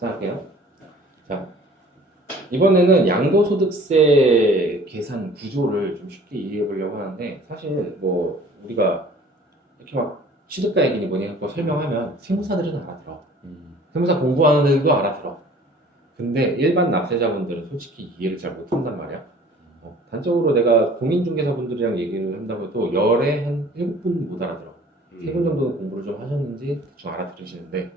시작할게요. 자, 이번에는 양도소득세 계산 구조를 좀 쉽게 이해해 보려고 하는데, 사실 뭐, 우리가 이렇게 막 취득가액이니 뭐니 하고 설명하면 세무사들은 알아들어. 음. 세무사 공부하는 애들도 알아들어. 근데 일반 납세자분들은 솔직히 이해를 잘 못한단 말이야. 어, 단적으로 내가 공인중개사분들이랑 얘기를 한다고 해도 열에 한 일곱 분못 알아들어. 세분 정도는 공부를 좀 하셨는지 대충 알아들으시는데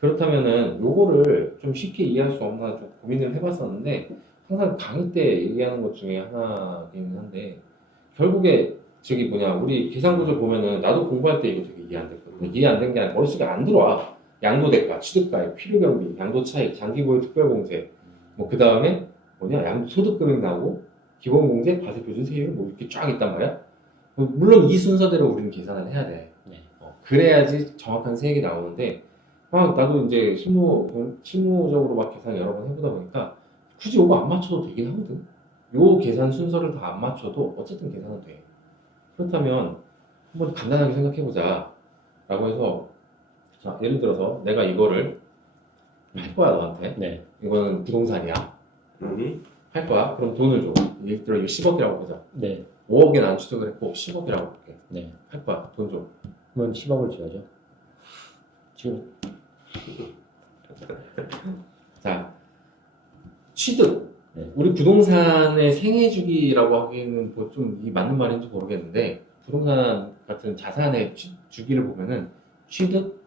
그렇다면은 요거를 좀 쉽게 이해할 수 없나 좀 고민을 해봤었는데 항상 강의 때 얘기하는 것 중에 하나이긴 한데 결국에 저기 뭐냐 우리 계산구조 보면은 나도 공부할 때 이거 되게 이해 안 됐거든 이해 안 된 게 아니라 머릿속에 안 들어와. 양도대가 취득가액 필요경비 양도차익 장기보유 특별공제. 뭐 그 다음에 뭐냐 양도소득금액 나오고 기본공제 과세표준 세율 뭐 이렇게 쫙 있단 말이야? 뭐 물론 이 순서대로 우리는 계산을 해야 돼. 네. 어, 그래야지 정확한 세액이 나오는데 막 나도 이제 실무 실무적으로 막 계산 여러 번 해보다 보니까 굳이 이거 안 맞춰도 되긴 하거든. 요 계산 순서를 다 안 맞춰도 어쨌든 계산은 돼. 그렇다면 한번 간단하게 생각해 보자. 라고 해서 자 예를 들어서 내가 이거를 할 거야 너한테. 네. 이거는 부동산이야. 음. 할 거야. 그럼 돈을 줘. 예를 들어 이거 10억이라고 보자. 네. 5억에 난 취득을 했고 10억이라고 볼게. 네. 할 거야. 돈 줘. 그러면 10억을 줘야죠. 지금 자, 취득. 네. 우리 부동산의 생애 주기라고 하기에는 뭐좀이 맞는 말인지 모르겠는데, 부동산 같은 자산의 취- 주기를 보면은 취득,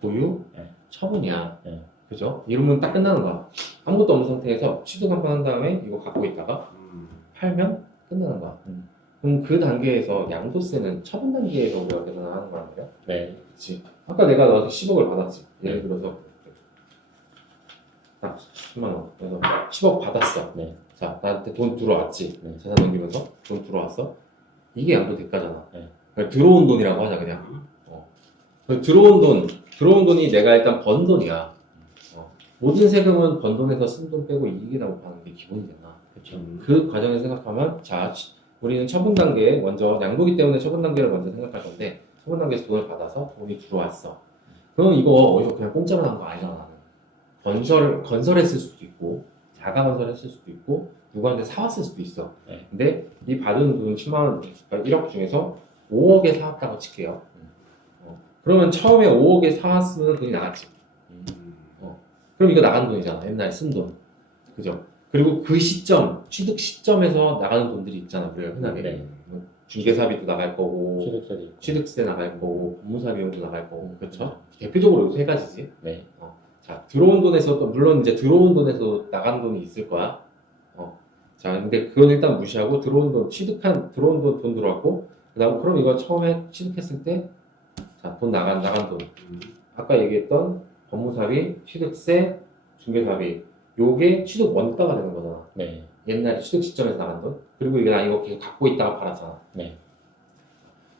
보유, 네. 처분이야. 네. 그죠? 이러면 딱 끝나는 거야. 아무것도 없는 상태에서 취득 한 번 한 다음에 이거 갖고 있다가 음. 팔면 끝나는 거야. 음. 그럼 그 단계에서 양도세는 처분 단계에서 우리가 계산하는 거란 말이야. 네. 그치. 아까 내가 너한테 10억을 받았지. 예를 들어서. 딱 10만 원. 그래서 10억 받았어. 네. 자, 나한테 돈 들어왔지. 네. 재산 넘기면서 돈 들어왔어. 이게 양도 대가잖아. 네. 그러니까 들어온 돈이라고 하자, 그냥. 어. 그 들어온 돈, 들어온 돈이 내가 일단 번 돈이야. 어. 모든 세금은 번 돈에서 쓴 돈 빼고 이익이 나고 파는 게 기본이잖아. 그렇죠. 음. 그 과정을 생각하면 자 치- 우리는 처분 단계에 먼저 양도기 때문에 처분 단계를 먼저 생각할 건데 처분 단계에서 돈을 받아서 돈이 들어왔어. 그럼 이거 어디서 그냥 공짜로 나온 거 아니잖아. 건설 건설했을 수도 있고 자가 건설했을 수도 있고 누구한테 사왔을 수도 있어. 네. 근데 이 받은 돈 10만 원, 그러니까 1억 중에서 5억에 사왔다고 칠게요. 어. 그러면 처음에 5억에 사왔으면 돈이 나갔지. 음. 그럼 이거 나간 돈이잖아. 옛날에 쓴 돈. 그죠? 그리고 그 시점, 취득 시점에서 나가는 돈들이 있잖아. 우리가 흔하게. 네. 뭐 중개사비도 나갈 거고, 취득세도. 취득세 나갈 거고, 법무사 비용도 나갈 거고, 그렇죠? 대표적으로 이세 가지지. 네. 자, 들어온 돈에서 또, 물론 이제 들어온 돈에서 나간 돈이 있을 거야. 어. 자, 근데 그건 일단 무시하고, 들어온 돈, 취득한, 들어온 돈, 돈 들어왔고, 그 다음, 그럼 이거 처음에 취득했을 때, 자, 돈 나간, 나간 돈. 음. 아까 얘기했던 법무사비, 취득세, 중개사비 요게 취득 원가가 되는 거잖아. 네. 옛날에 취득 시점에서 나간 돈. 그리고 이게 나 이거 계속 갖고 있다가 팔았잖아. 네.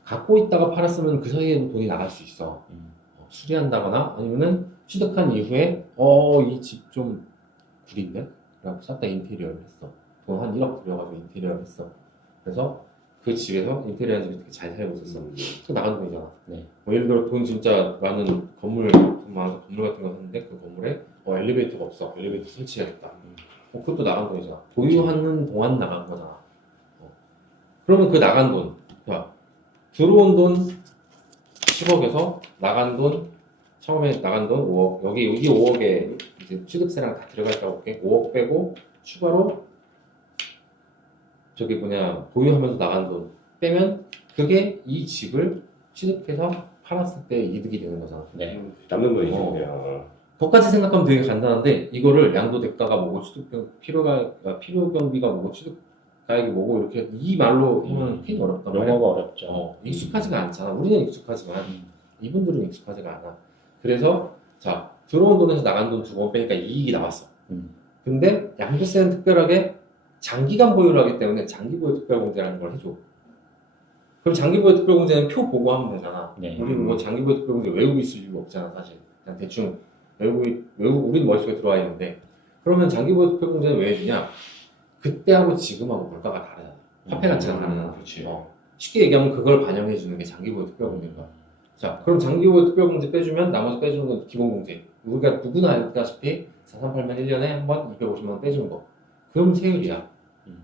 갖고 있다가 팔았으면 그 사이에도 돈이 나갈 수 있어. 음. 어, 수리한다거나 아니면은 취득한 이후에 어 이 집 좀 구린데? 라고 샀다 인테리어를 했어. 돈 한 1억 들여가지고 인테리어를 했어. 그래서 그 집에서 인테리어 집에 되게 잘 살고 있었어. 음. 그 나간 돈이잖아. 네. 뭐 예를 들어 돈 진짜 많은 건물, 돈 많아서 건물 같은 거 샀는데 엘리베이터가 없어. 엘리베이터 설치해야겠다. 어, 그것도 나간 돈이잖아. 보유하는 동안 나간 거잖아. 어. 그러면 그 나간 돈, 자, 들어온 돈 10억에서 나간 돈, 처음에 나간 돈 5억. 여기, 여기 5억에 이제 취득세랑 다 들어가 있다고 볼게. 5억 빼고 추가로 저기 뭐냐, 보유하면서 나간 돈 빼면 그게 이 집을 취득해서 팔았을 때 이득이 되는 거잖아. 네. 음. 남는 돈이죠 어. 그것까지 생각하면 되게 간단한데 이거를 양도 대가가 뭐고 취득 필요가 아, 필요 경비가 뭐고 취득 가액이 뭐고 이렇게 이 말로 하면 음. 되게 말이야. 용어가 어렵죠. 어, 익숙하지가 않잖아. 우리는 익숙하지만 음. 이분들은 익숙하지가 않아. 그래서 자 들어온 돈에서 나간 돈 두 번 빼니까 이익이 나왔어. 음. 근데 양도세는 특별하게 장기간 보유를 하기 때문에 장기 보유 특별공제라는 걸 해줘. 그럼 장기 보유 특별공제는 표 보고 하면 되잖아. 네. 우리는 뭐 장기 보유 특별공제 외우고 있을 이유가 없잖아, 사실. 그냥 대충 있- 외우고 우린 머릿속에 들어와 있는데. 그러면 장기보유 특별공제는 왜 해주냐? 그때하고 지금하고 물가가 다르잖아. 화폐 가치가 음, 다르잖아. 그치. 어. 쉽게 얘기하면 그걸 반영해 주는 게 장기보유 특별공제인 거야. 자, 그럼 장기보유 특별공제 빼주면 나머지 빼주는 건 기본공제. 우리가 누구나 알다시피 자산 팔면 1년에 한 번 250만 원 떼주는 거. 그럼 세율이야. 음.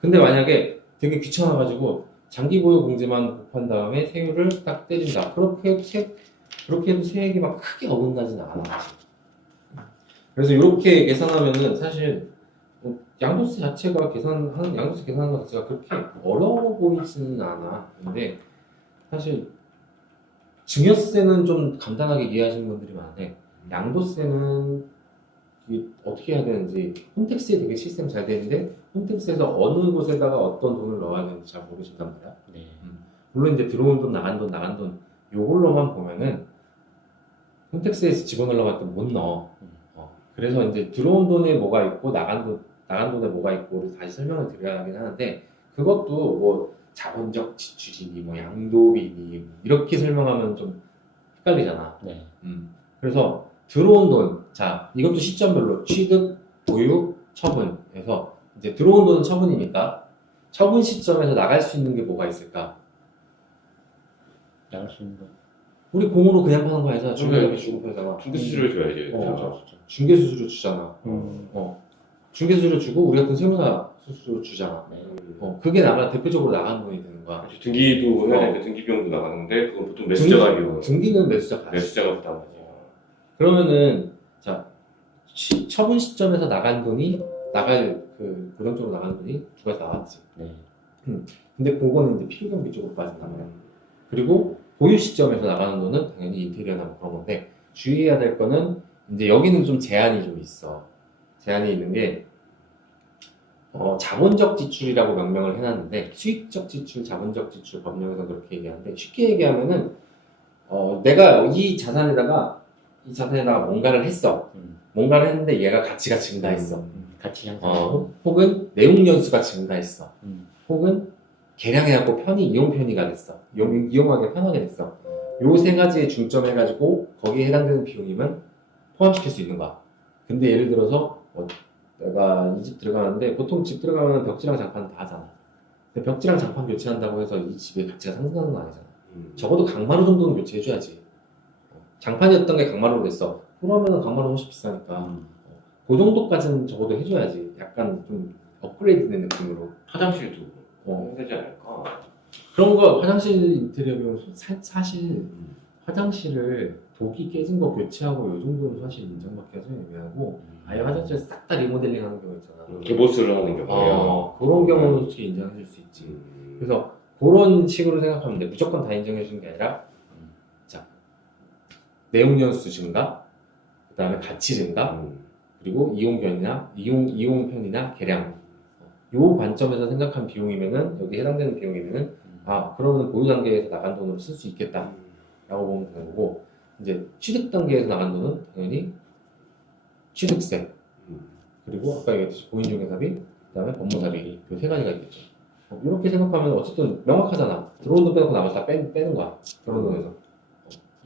근데 만약에 되게 귀찮아가지고 장기 보유 공제만 곱한 다음에 세율을 딱 떼준다. 그렇게 세, 그렇게 해도 세액이 막 크게 어긋나지는 않아. 그래서 이렇게 계산하면은 사실 뭐 양도세 자체가 계산하는 양도세 계산하는 것 자체가 그렇게 어려워 보이지는 않아. 근데 사실 증여세는 좀 간단하게 이해하시는 분들이 많은데 양도세는 어떻게 해야 되는지 홈택스에 되게 시스템 잘 되는데 홈택스에서 어느 곳에다가 어떤 돈을 넣어야 되는지 잘 모르신단 말이야. 네. 물론 이제 들어온 돈, 나간 돈, 나간 돈 요걸로만 보면은 홈택스에서 집어넣으려고 할때 못 넣어. 음. 어, 그래서 이제 들어온 돈에 뭐가 있고 나간 돈, 나간 돈에 뭐가 있고를 다시 설명을 드려야 하긴 하는데 그것도 뭐 자본적 지출이니 뭐 양도비니 이렇게 설명하면 좀 헷갈리잖아. 네. 음. 그래서 들어온 돈, 자 이것도 시점별로 취득, 보유, 처분에서 이제 들어온 돈은 처분이니까 처분 시점에서 나갈 수 있는 게 뭐가 있을까? 나갈 수 있는 거. 우리 공으로 그냥 파는 거 아니잖아. 중개업이 네. 주고파잖아. 중개수수료를 줘야지. 어. 그렇죠. 중개 수수료 주잖아. 음. 어. 중개 수수료 주고 우리 같은 세무사 수수료 주잖아. 네. 어. 그게 나가 대표적으로 나가는 돈이 되는 거야. 등기도 해야 어. 되는데 등기 비용도 나가는데 그건 보통 매수자가 비용. 등기는 매수자 가지. 매수자가 부담하죠. 그러면은 자 시- 처분 시점에서 나간 돈이 나갈 그 고정적으로 나간 돈이 두 가지 나왔지. 네. 근데 그거는 이제 필요 경비 쪽으로 빠진단 말이야. 그리고 보유 시점에서 나가는 돈은 당연히 인테리어나 뭐 그런 건데 주의해야 될 거는 이제 여기는 좀 제한이 좀 있어. 제한이 있는 게 어, 자본적 지출이라고 명명을 해놨는데 수익적 지출, 자본적 지출 법령에서 그렇게 얘기하는데 쉽게 얘기하면은 어, 내가 이 자산에다가 이 자산에다가 뭔가를 했어. 음. 뭔가를 했는데 얘가 가치가 증가했어. 음. 같이 향상. 어, 혹은 내용 연수가 증가했어. 음. 혹은 개량해갖고 편의 이용 편의가 됐어. 이용, 이용하기 편하게 됐어. 요 세 가지에 중점해가지고 거기에 해당되는 비용이면 포함시킬 수 있는 거야. 근데 예를 들어서 어, 내가 이 집 들어가는데 보통 집 들어가면 벽지랑 장판 다 하잖아. 근데 벽지랑 장판 교체한다고 해서 이 집의 가치가 상승하는 건 아니잖아. 음. 적어도 강마루 정도는 교체해줘야지. 어, 장판이었던 게 강마루로 됐어. 그러면은 강마루 훨씬 비싸니까. 음. 그 정도까지는 적어도 해줘야지. 약간 좀 업그레이드 된 느낌으로. 화장실도 어. 되지 않을까? 그런 거 화장실 인테리어 사, 사실 화장실을 독이 깨진 거 교체하고 요 정도는 사실 인정받기가 좀 애매하고 아예 화장실 싹 다 리모델링 하는 경우 있잖아. 음, 개보스를 하는 경우에요. 어, 그런 경우는 솔직히 인정해 줄 수 있지. 음. 그래서 그런 식으로 생각하면 돼. 무조건 다 인정해 주는 게 아니라 자 내용 연수 증가, 그 다음에 가치 증가, 음. 그리고 이용 편이나 이용 이용 편이나 개량 요 관점에서 생각한 비용이면은 여기 해당되는 비용이면은 아 그러면 보유 단계에서 나간 돈으로 쓸 수 있겠다라고 보면 되는 거고 이제 취득 단계에서 나간 돈은 당연히 취득세 음. 그리고 아까 얘기했듯이 고인중개사비 그다음에 법무사비 요 세 가지가 있겠죠. 어, 이렇게 생각하면 어쨌든 명확하잖아. 들어온 돈 빼놓고 나머지 다 빼, 빼는 거야. 들어온 돈에서. 어,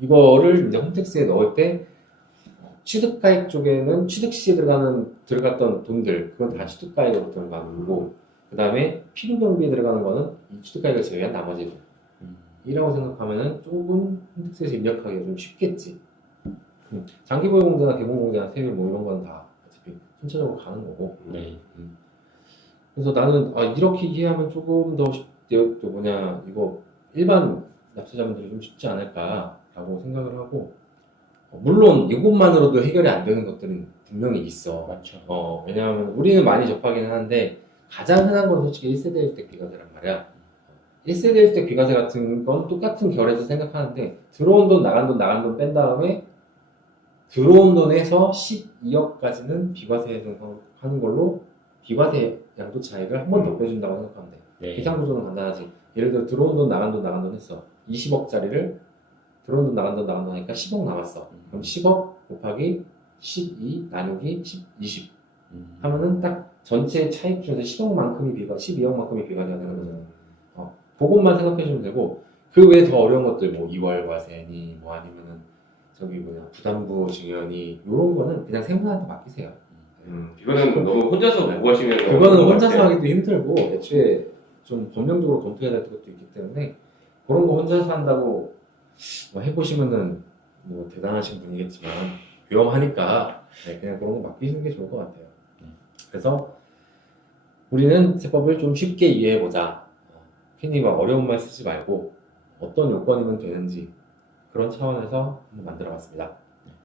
이거를 이제 홈택스에 넣을 때 취득가액 쪽에는 취득 시에 들어가는 들어갔던 돈들 그건 다 취득가액으로 들어가는 거고 그 다음에 필요 경비에 들어가는 거는 이 취득가액을 제외한 나머지 돈 음. 이라고 생각하면은 조금 홈택스에서 입력하기가 좀 쉽겠지. 음, 장기보유공제나 개봉공제나 세율 뭐 이런 건 다 어차피 순차적으로 가는 거고. 네. 그래서 나는 아, 이렇게 이해하면 조금 더 쉽, 또 뭐냐 이거 일반 납세자분들이 좀 쉽지 않을까라고 생각을 하고 어, 물론 이것만으로도 해결이 안 되는 것들은 분명히 있어. 맞죠. 어, 왜냐하면 우리는 많이 접하기는 하는데 가장 흔한 건 솔직히 1세대 1대 비과세란 말이야. 1세대 1대 비과세 같은 건 똑같은 결에서 생각하는데 들어온 돈 나간 돈 나간 돈 뺀 다음에 들어온 돈에서 12억까지는 비과세 하는 걸로 비과세 양도 차익을 한 번더 빼준다고 생각하면 돼. 네. 계산 구조는 간단하지. 예를 들어 들어온 돈 나간 돈 나간 돈 했어. 20억짜리를 들어온 돈 나간 돈 나간 돈 하니까 10억 남았어. 그럼 10억 곱하기 12 나누기 10, 20 음. 하면은 딱 전체 차익 중에서 10억만큼이 비과, 12억만큼이 비과세가 되는 거잖아. 어, 그것만 생각해 주면 되고 그 외에 더 어려운 것들 뭐 2월 과세니 뭐 아니면은 저기 뭐냐 부담부 증여니 이런 거는 그냥 세무사한테 맡기세요. 음. 이거는 너무 혼자서 보고 하시면 그거는 혼자서 하기도 힘들고 애초에 좀 법령적으로 검토해야 될 것도 있기 때문에 그런 거 혼자서 한다고 뭐 해보시면은 뭐 대단하신 분이겠지만 위험하니까 네, 그냥 그런 거 맡기시는 게 좋을 것 같아요. 네. 그래서 우리는 세법을 좀 쉽게 이해해보자. 어, 괜히 막 어려운 말 쓰지 말고 어떤 요건이면 되는지 그런 차원에서 한번 만들어봤습니다.